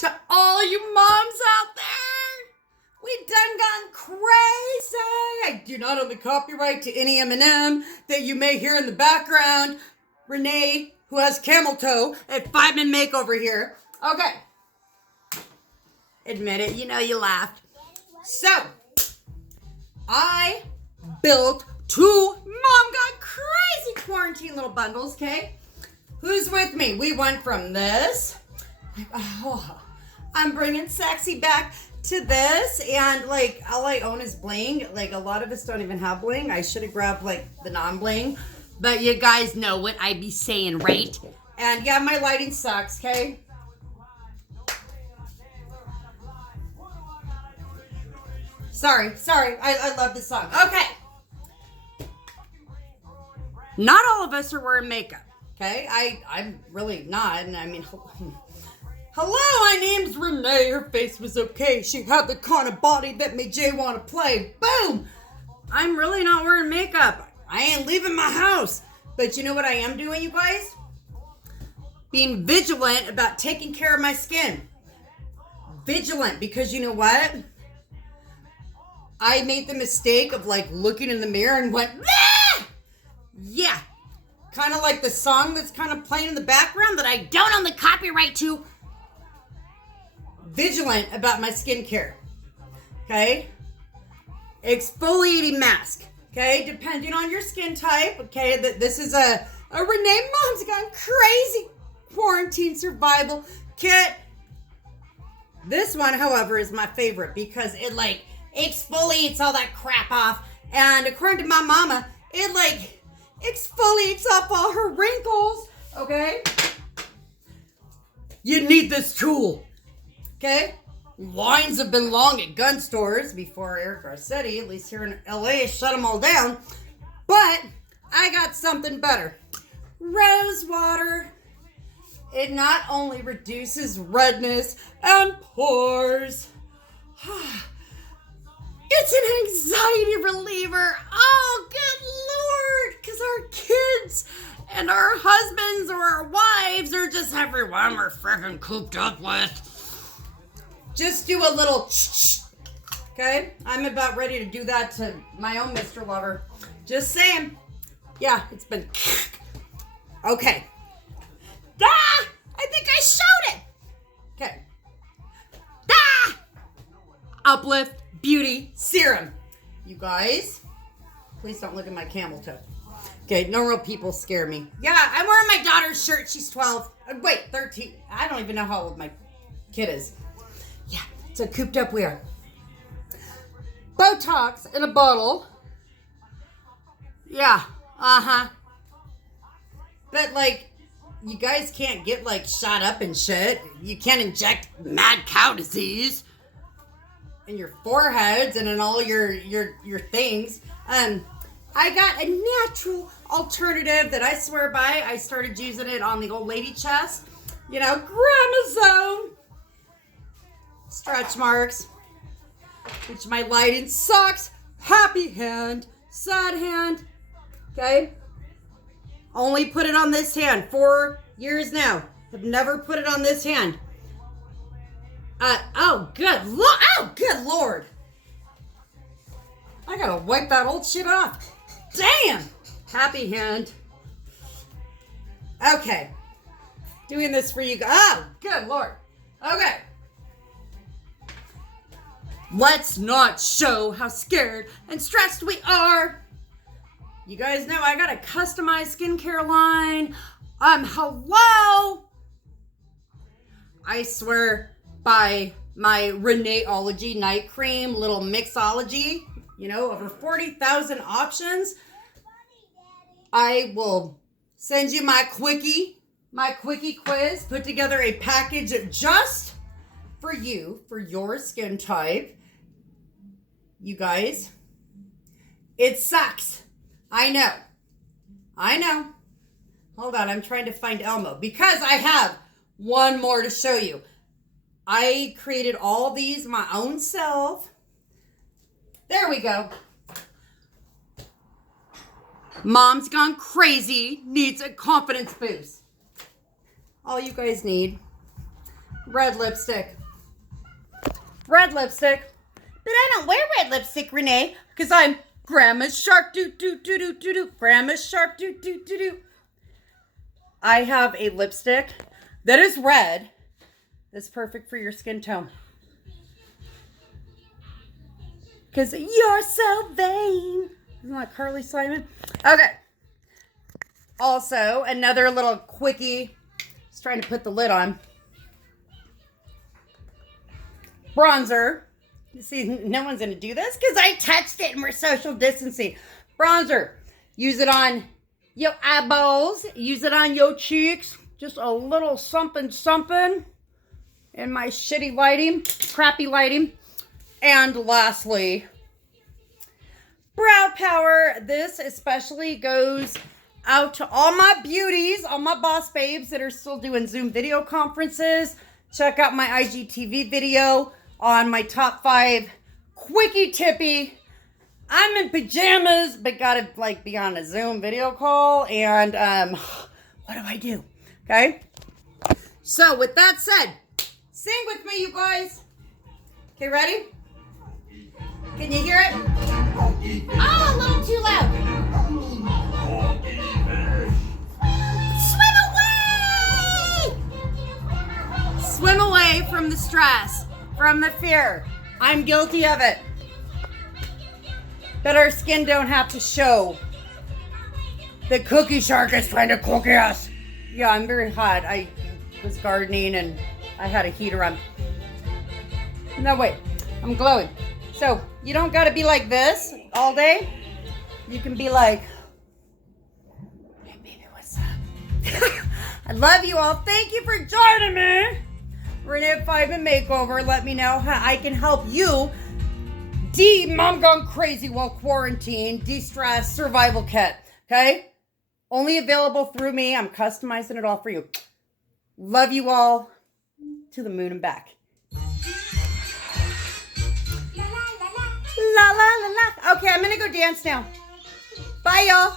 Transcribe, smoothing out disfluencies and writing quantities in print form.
To all you moms out there, we done gone crazy. I do not own the copyright to any M&M that you may hear in the background. Renee, who has camel toe at Fiveman Makeover here. Okay. Admit it, you know you laughed. So, I built two Mom Got Crazy quarantine little bundles, okay? Who's with me? We went from this. I'm bringing sexy back to this, and like all I own is bling. Like a lot of us don't even have bling. I should have grabbed like the non-bling, but you guys know what I be saying, right? And yeah, my lighting sucks, okay? Sorry. I love this song. Okay. Not all of us are wearing makeup, okay? I'm really not, and I mean, hello, my name's Renee. Her face was okay. She had the kind of body that made Jay want to play. Boom! I'm really not wearing makeup. I ain't leaving my house. But you know what I am doing, you guys? Being vigilant about taking care of my skin. Vigilant, because you know what? I made the mistake of like looking in the mirror and went, ah! Yeah. Kind of like the song that's kind of playing in the background that I don't own the copyright to. Vigilant about my skincare. Okay? Exfoliating mask. Okay? Depending on your skin type. Okay? This is a Renee Mom's Gone Crazy quarantine survival kit. This one, however, is my favorite because it like exfoliates all that crap off. And according to my mama, it like exfoliates off all her wrinkles. Okay? You need this tool. Okay? Lines have been long at gun stores before Eric Garcetti, at least here in LA, shut them all down. But I got something better. Rose water. It not only reduces redness and pores. It's an anxiety reliever. Oh, good Lord. Because our kids and our husbands or our wives or just everyone we're freaking cooped up with. Just do a little okay? I'm about ready to do that to my own Mr. Lover. Just saying. Yeah, it's been okay. Ah! I think I showed it. Okay. Ah! Uplift Beauty Serum. You guys, please don't look at my camel toe. Okay, no real people scare me. Yeah, I'm wearing my daughter's shirt. She's 12. Wait, 13. I don't even know how old my kid is. Yeah, so cooped up we are. Botox in a bottle. Yeah, But like, you guys can't get like shot up and shit. You can't inject mad cow disease in your foreheads and in all your things. I got a natural alternative that I swear by. I started using it on the old lady chest. You know, Gramazone. Stretch marks. Which my lighting sucks. Happy hand. Sad hand. Okay? Only put it on this hand. 4 years now. Have never put it on this hand. Oh, good Lord. I gotta wipe that old shit off. Damn. Happy hand. Okay. Doing this for you guys. Oh, good Lord. Okay. Let's not show how scared and stressed we are. You guys know I got a customized skincare line. Hello. I swear by my Reneeology night cream, little mixology, you know, over 40,000 options. I will send you my quickie quiz, put together a package just for you, for your skin type. You guys, it sucks. I know. Hold on, I'm trying to find Elmo because I have one more to show you. I created all these my own self. There we go. Mom's Gone Crazy needs a confidence boost. All you guys need, Red lipstick. Red lipstick. But I don't wear red lipstick, Renee, because I'm Grandma's shark, do. Grandma's shark, do. I have a lipstick that is red that's perfect for your skin tone. Because you're so vain. Isn't that Carly Simon? Okay. Also, another little quickie. Just trying to put the lid on. Bronzer. You see, no one's going to do this because I touched it and we're social distancing. Bronzer. Use it on your eyeballs. Use it on your cheeks. Just a little something in my shitty lighting, crappy lighting. And lastly, brow power. This especially goes out to all my beauties, all my boss babes that are still doing Zoom video conferences. Check out my IGTV video on my top 5 quickie tippy. I'm in pajamas, but gotta be on a Zoom video call. And what do I do? Okay. So with that said, sing with me, you guys. Okay, ready? Can you hear it? Oh, a little too loud. Swim away! Swim away from the stress. From the fear. I'm guilty of it. That our skin don't have to show. The cookie shark is trying to cookie us. Yeah, I'm very hot. I was gardening and I had a heater on. No, wait. I'm glowing. So, you don't got to be like this all day. You can be like, hey, baby, what's up? I love you all. Thank you for joining me. Renee Feynman Makeover. Let me know how I can help you mom gone crazy while quarantined, de-stress, survival kit. Okay? Only available through me. I'm customizing it all for you. Love you all to the moon and back. La la la la. Okay, I'm gonna go dance now. Bye, y'all.